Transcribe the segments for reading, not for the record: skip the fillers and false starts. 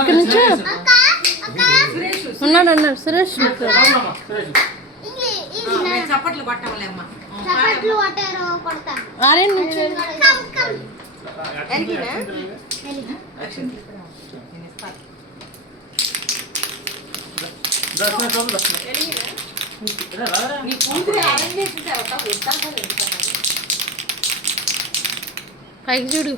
ఇక్కడ నుంచి ఉన్నాడు అన్నాడు సురేష్. చప్పట్లు కొట్టవాలేమ్మా. ఆరేంటి నుంచి పైకి చూడు.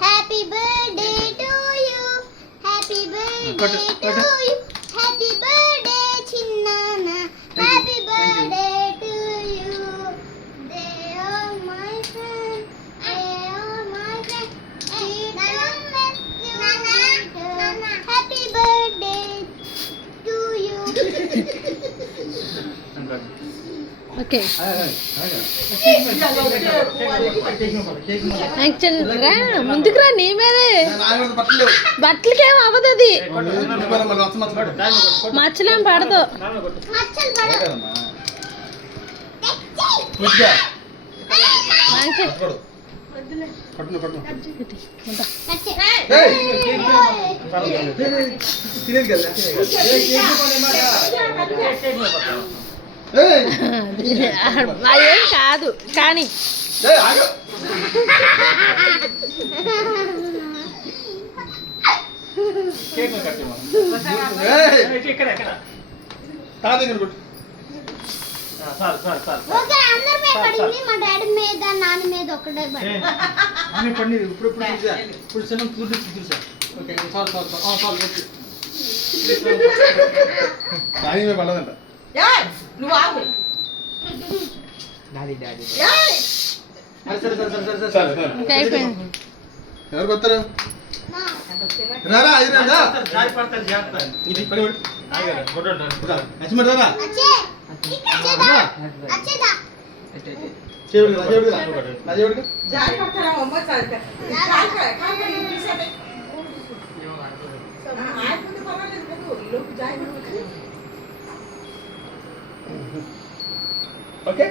Happy birthday to you, happy birthday to you, happy birthday చిన్నాన్న, happy birthday to you. They are my friend, they are my friend, happy birthday to you. Okay ముందుకు రా. నీ మీదే బట్టలకేం అవ్వదు, అది మచ్చలేం పడదు. ఏం కాదు కానీ మా డాడీ మీద నాన్న మీద ఒకటే పడదంట. నువ్వు ఆగు. ఎవరు కొత్తారు రారా ఓకే.